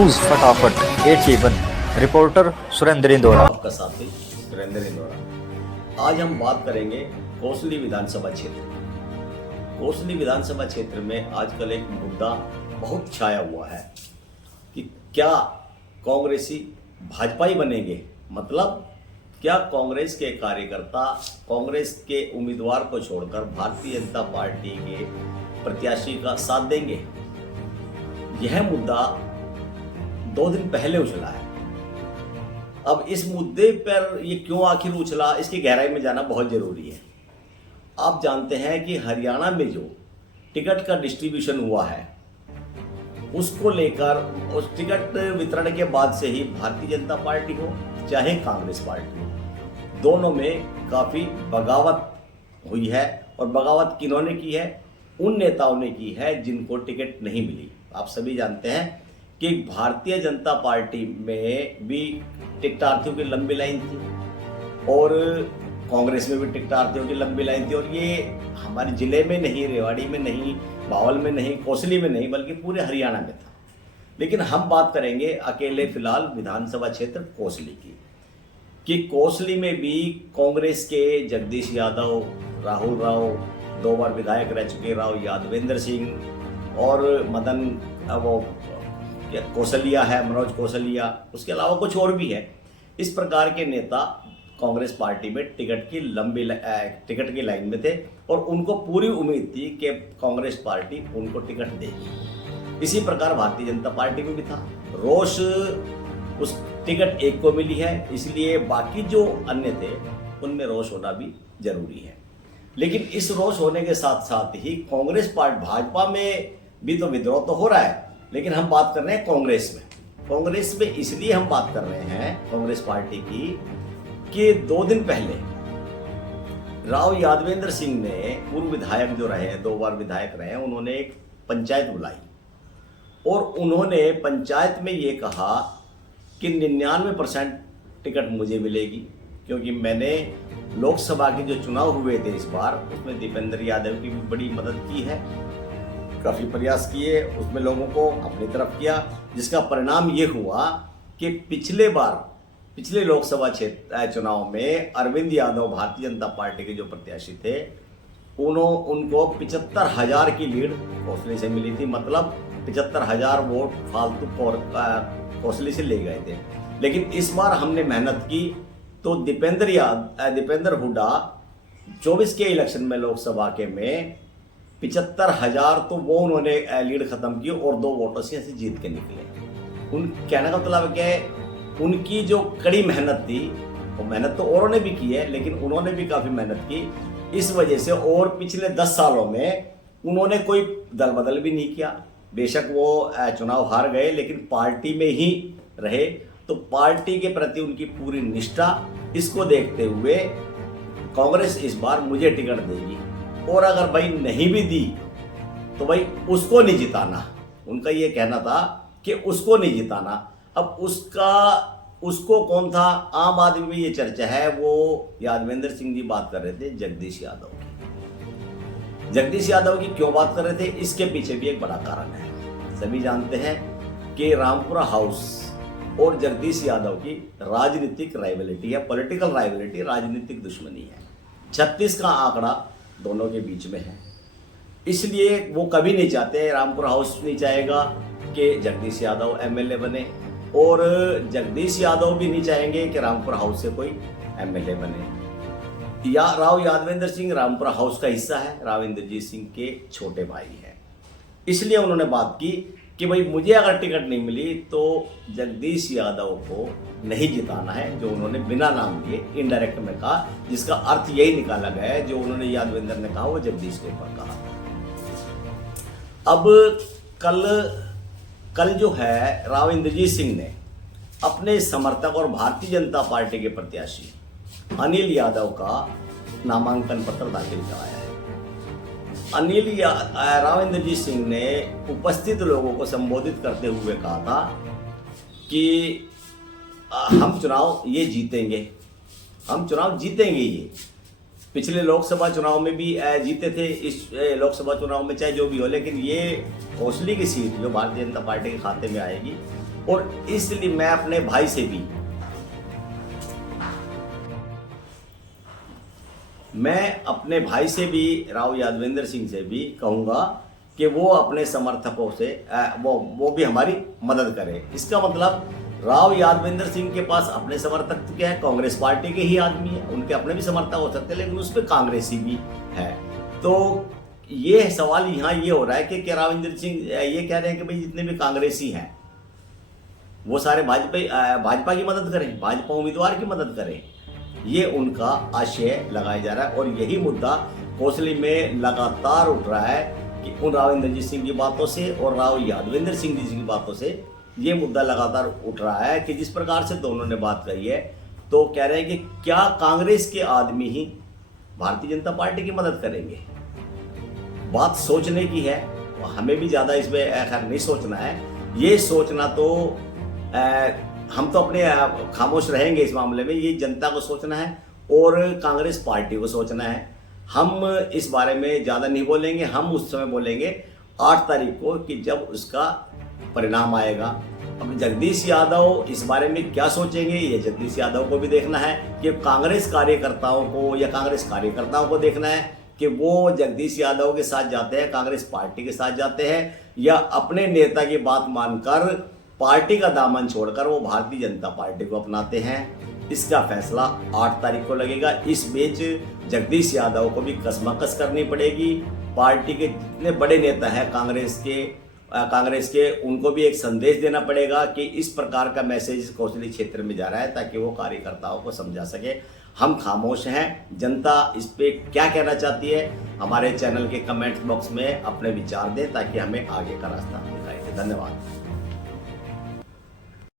News फटाफट 8 reporter Surendra Indora. आपका साथी सुरेंद्र इंदौरा। आज हम बात करेंगे कोसली विधानसभा क्षेत्र। कोसली विधानसभा क्षेत्र में आजकल एक मुद्दा बहुत छाया हुआ है कि क्या कांग्रेसी भाजपाई बनेंगे, मतलब क्या कांग्रेस के कार्यकर्ता कांग्रेस के उम्मीदवार को छोड़कर भारतीय जनता पार्टी के प्रत्याशी का साथ देंगे। यह मुद्दा 2 दिन पहले उछला है। अब इस मुद्दे पर ये क्यों आखिर उछला, इसकी गहराई में जाना बहुत जरूरी है। आप जानते हैं कि हरियाणा में जो टिकट का डिस्ट्रीब्यूशन हुआ है, उसको लेकर उस टिकट वितरण के बाद से ही भारतीय जनता पार्टी हो चाहे कांग्रेस पार्टी हो, दोनों में काफी बगावत हुई है। और बगावत किन्होंने की है? उन नेताओं ने की है जिनको टिकट नहीं मिली। आप सभी जानते हैं कि भारतीय जनता पार्टी में भी टिकटार्थियों की लंबी लाइन थी और कांग्रेस में भी टिकटार्थियों की लंबी लाइन थी। और ये हमारे जिले में नहीं, रेवाड़ी में नहीं, बावल में नहीं, कोसली में नहीं, बल्कि पूरे हरियाणा में था। लेकिन हम बात करेंगे अकेले फिलहाल विधानसभा क्षेत्र कोसली की, कि कोसली में भी कांग्रेस के जगदीश यादव, राहुल राव, 2 बार विधायक रह चुके राव यादवेंद्र सिंह और मदन वो कौशलिया है, मनोज कौशलिया, उसके अलावा कुछ और भी है। इस प्रकार के नेता कांग्रेस पार्टी में टिकट की लाइन में थे और उनको पूरी उम्मीद थी कि कांग्रेस पार्टी उनको टिकट देगी। इसी प्रकार भारतीय जनता पार्टी में भी था। रोष उस टिकट एक को मिली है, इसलिए बाकी जो अन्य थे उनमें रोष होना भी जरूरी है। लेकिन इस रोष होने के साथ साथ ही कांग्रेस पार्टी, भाजपा में भी तो विद्रोह तो हो रहा है, लेकिन हम बात कर रहे हैं कांग्रेस में। कांग्रेस में इसलिए हम बात कर रहे हैं कांग्रेस पार्टी की कि 2 दिन पहले राव यादवेंद्र सिंह ने, पूर्व विधायक जो रहे, 2 बार विधायक रहे, उन्होंने एक पंचायत बुलाई और उन्होंने पंचायत में ये कहा कि 99% टिकट मुझे मिलेगी, क्योंकि मैंने लोकसभा के जो चुनाव हुए थे इस बार, उसमें दीपेंद्र यादव की भी बड़ी मदद की है, काफ़ी प्रयास किए, उसमें लोगों को अपनी तरफ किया, जिसका परिणाम ये हुआ कि पिछले लोकसभा चुनाव में अरविंद यादव, भारतीय जनता पार्टी के जो प्रत्याशी थे, उनको 75,000 की लीड कोसली से मिली थी। मतलब 75,000 वोट फालतू कोसली से ले गए थे। लेकिन इस बार हमने मेहनत की तो दीपेंद्र हुड्डा 24 के इलेक्शन में, लोकसभा के में 75,000 तो वो उन्होंने लीड खत्म की और 2 वोटों से जीत के निकले। उन कहने का मतलब क्या है, उनकी जो कड़ी मेहनत थी, वो मेहनत तो औरों ने भी की है, लेकिन उन्होंने भी काफ़ी मेहनत की। इस वजह से और पिछले 10 सालों में उन्होंने कोई दल बदल भी नहीं किया। बेशक वो चुनाव हार गए, लेकिन पार्टी में ही रहे। तो पार्टी के प्रति उनकी पूरी निष्ठा, इसको देखते हुए कांग्रेस इस बार मुझे टिकट देगी, और अगर भाई नहीं भी दी तो भाई उसको नहीं जिताना। उनका ये कहना था कि उसको नहीं जिताना। अब उसको कौन था? आम आदमी में ये चर्चा है, वो यादवेंद्र सिंह जी बात कर रहे थे जगदीश यादव की। जगदीश यादव की क्यों बात कर रहे थे, इसके पीछे भी एक बड़ा कारण है। सभी जानते हैं कि रामपुरा हाउस और जगदीश यादव की राजनीतिक राइवलिटी है, पॉलिटिकल राइवलिटी, राजनीतिक दुश्मनी है। 36 का आंकड़ा दोनों के बीच में है। इसलिए वो कभी नहीं चाहते, रामपुरा हाउस नहीं चाहेगा कि जगदीश यादव एमएलए बने, और जगदीश यादव भी नहीं चाहेंगे कि रामपुरा हाउस से कोई एमएलए बने। या राव यादवेंद्र सिंह रामपुरा हाउस का हिस्सा है, राव इंद्रजीत सिंह के छोटे भाई हैं। इसलिए उन्होंने बात की कि भाई मुझे अगर टिकट नहीं मिली तो जगदीश यादव को नहीं जिताना है, जो उन्होंने बिना नाम लिए इनडायरेक्ट में कहा, जिसका अर्थ यही निकाला गया है जो उन्होंने यादवेंद्र ने कहा वो जगदीश के ऊपर कहा। अब कल जो है राव इंद्रजीत सिंह ने अपने समर्थक और भारतीय जनता पार्टी के प्रत्याशी अनिल यादव का नामांकन पत्र दाखिल कराया है। राव इंद्रजीत सिंह ने उपस्थित लोगों को संबोधित करते हुए कहा था कि हम चुनाव ये जीतेंगे, हम चुनाव जीतेंगे। ये पिछले लोकसभा चुनाव में भी जीते थे, इस लोकसभा चुनाव में चाहे जो भी हो, लेकिन ये कोसली की सीट जो भारतीय जनता पार्टी के खाते में आएगी, और इसलिए मैं अपने भाई से भी राव यादवेंद्र सिंह से भी कहूंगा कि वो अपने समर्थकों से वो भी हमारी मदद करें। इसका मतलब राव यादवेंद्र सिंह के पास अपने समर्थक तो क्या है, कांग्रेस पार्टी के ही आदमी है, उनके अपने भी समर्थक हो सकते हैं, लेकिन उस पर कांग्रेसी भी है। तो ये सवाल यहाँ ये हो रहा है कि क्या रावेंद्र सिंह ये कह रहे हैं कि भाई जितने भी कांग्रेसी हैं वो सारे भाजपा की मदद करें, भाजपा उम्मीदवार की मदद करें। ये उनका आशय लगाया जा रहा है और यही मुद्दा कोसली में लगातार उठ रहा है कि उन रावेंद्र सिंह की बातों से और राव यादवेंद्र सिंह जी की बातों से ये मुद्दा लगातार उठ रहा है कि जिस प्रकार से दोनों ने बात कही है, तो कह रहे हैं कि क्या कांग्रेस के आदमी ही भारतीय जनता पार्टी की मदद करेंगे। बात सोचने की है, हमें भी ज़्यादा इसमें खैर नहीं सोचना है। ये सोचना तो हम तो अपने खामोश रहेंगे इस मामले में, ये जनता को सोचना है और कांग्रेस पार्टी को सोचना है। हम इस बारे में ज़्यादा नहीं बोलेंगे, हम उस समय बोलेंगे 8 तारीख को कि जब उसका परिणाम आएगा। अब जगदीश यादव इस बारे में क्या सोचेंगे ये जगदीश यादव को भी देखना है कि कांग्रेस कार्यकर्ताओं को या कांग्रेस कार्यकर्ताओं को देखना है कि वो जगदीश यादव के साथ जाते हैं, कांग्रेस पार्टी के साथ जाते हैं, या अपने नेता की बात मानकर पार्टी का दामन छोड़कर वो भारतीय जनता पार्टी को अपनाते हैं। इसका फैसला 8 तारीख को लगेगा। इस बीच जगदीश यादव को भी कसमकस करनी पड़ेगी। पार्टी के जितने बड़े नेता हैं कांग्रेस के उनको भी एक संदेश देना पड़ेगा कि इस प्रकार का मैसेज कोसली क्षेत्र में जा रहा है ताकि वो कार्यकर्ताओं को समझा सके। हम खामोश हैं, जनता इस पे क्या कहना चाहती है हमारे चैनल के कमेंट बॉक्स में अपने विचार दें ताकि हमें आगे का रास्ता दिखाई दे। धन्यवाद।